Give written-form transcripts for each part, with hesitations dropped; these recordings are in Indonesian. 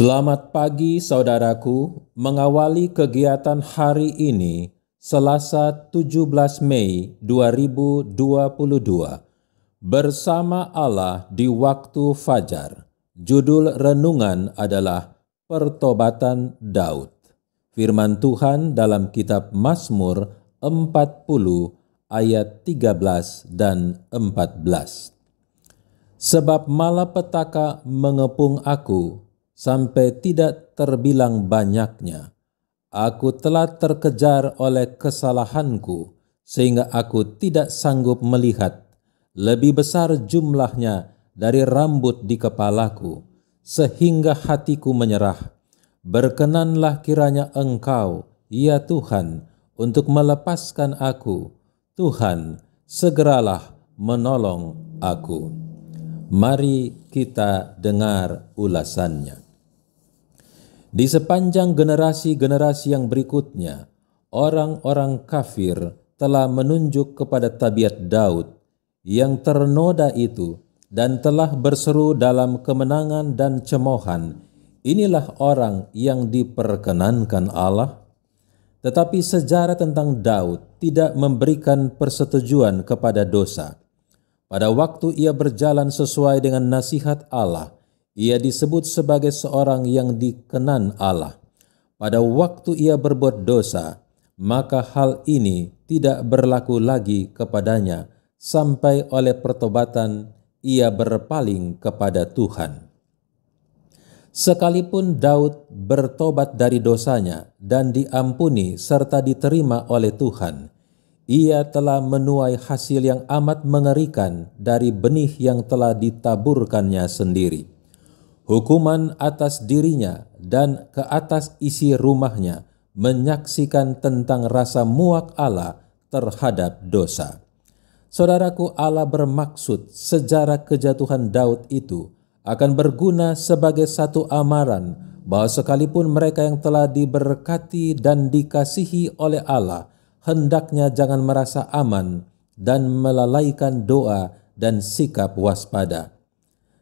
Selamat pagi saudaraku, mengawali kegiatan hari ini Selasa 17 Mei 2022 bersama Allah di waktu fajar. Judul renungan adalah Pertobatan Daud. Firman Tuhan dalam kitab Mazmur 40 ayat 13 dan 14. Sebab malapetaka mengepung aku, sampai tidak terbilang banyaknya. Aku telah terkejar oleh kesalahanku, sehingga aku tidak sanggup melihat. Lebih besar jumlahnya dari rambut di kepalaku, sehingga hatiku menyerah. Berkenanlah kiranya Engkau, ya Tuhan, untuk melepaskan aku. Tuhan, segeralah menolong aku. Mari kita dengar ulasannya. Di sepanjang generasi-generasi yang berikutnya, orang-orang kafir telah menunjuk kepada tabiat Daud yang ternoda itu dan telah berseru dalam kemenangan dan cemoohan, inilah orang yang diperkenankan Allah. Tetapi sejarah tentang Daud tidak memberikan persetujuan kepada dosa. Pada waktu ia berjalan sesuai dengan nasihat Allah, ia disebut sebagai seorang yang dikenan Allah. Pada waktu ia berbuat dosa, maka hal ini tidak berlaku lagi kepadanya, sampai oleh pertobatan ia berpaling kepada Tuhan. Sekalipun Daud bertobat dari dosanya dan diampuni serta diterima oleh Tuhan, ia telah menuai hasil yang amat mengerikan dari benih yang telah ditaburkannya sendiri. Hukuman atas dirinya dan ke atas isi rumahnya menyaksikan tentang rasa muak Allah terhadap dosa. Saudaraku, Allah bermaksud sejarah kejatuhan Daud itu akan berguna sebagai satu amaran bahwa sekalipun mereka yang telah diberkati dan dikasihi oleh Allah, hendaknya jangan merasa aman dan melalaikan doa dan sikap waspada.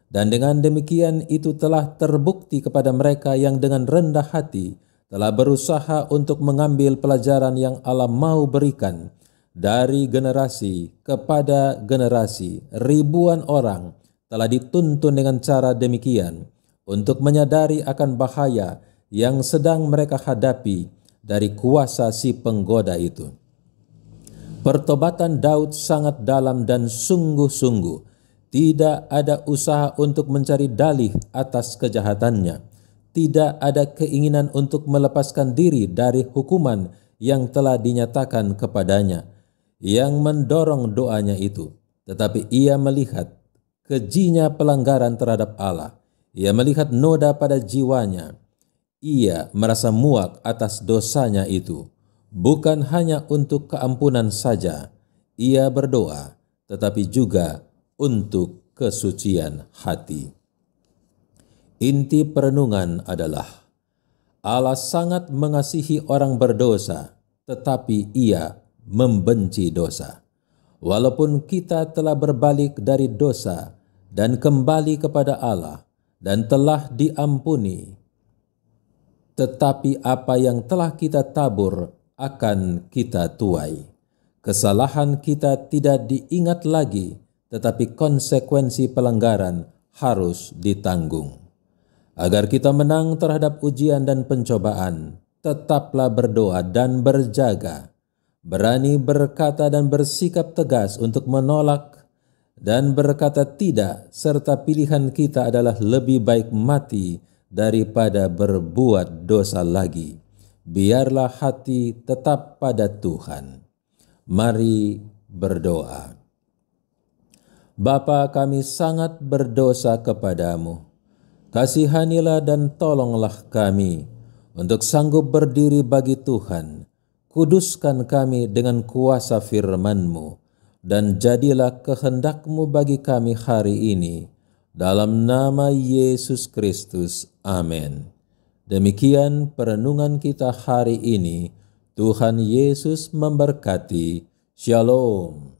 Dan dengan demikian itu telah terbukti kepada mereka yang dengan rendah hati telah berusaha untuk mengambil pelajaran yang Allah mau berikan dari generasi kepada generasi. Ribuan orang telah dituntun dengan cara demikian untuk menyadari akan bahaya yang sedang mereka hadapi dari kuasa si penggoda itu. Pertobatan Daud sangat dalam dan sungguh-sungguh. Tidak ada usaha untuk mencari dalih atas kejahatannya. Tidak ada keinginan untuk melepaskan diri dari hukuman yang telah dinyatakan kepadanya, yang mendorong doanya itu. Tetapi ia melihat kejinya pelanggaran terhadap Allah. Ia melihat noda pada jiwanya. Ia merasa muak atas dosanya itu. Bukan hanya untuk keampunan saja, ia berdoa, tetapi juga untuk kesucian hati. Inti perenungan adalah Allah sangat mengasihi orang berdosa, tetapi ia membenci dosa. Walaupun kita telah berbalik dari dosa dan kembali kepada Allah dan telah diampuni, tetapi apa yang telah kita tabur akan kita tuai. Kesalahan kita tidak diingat lagi, tetapi konsekuensi pelanggaran harus ditanggung. Agar kita menang terhadap ujian dan pencobaan, tetaplah berdoa dan berjaga. Berani berkata dan bersikap tegas untuk menolak dan berkata tidak, serta pilihan kita adalah lebih baik mati daripada berbuat dosa lagi. Biarlah hati tetap pada Tuhan. Mari berdoa. Bapa, kami sangat berdosa kepadamu. Kasihanilah dan tolonglah kami untuk sanggup berdiri bagi Tuhan. Kuduskan kami dengan kuasa firman-Mu, dan jadilah kehendak-Mu bagi kami hari ini. Dalam nama Yesus Kristus, amin. Demikian perenungan kita hari ini. Tuhan Yesus memberkati. Shalom.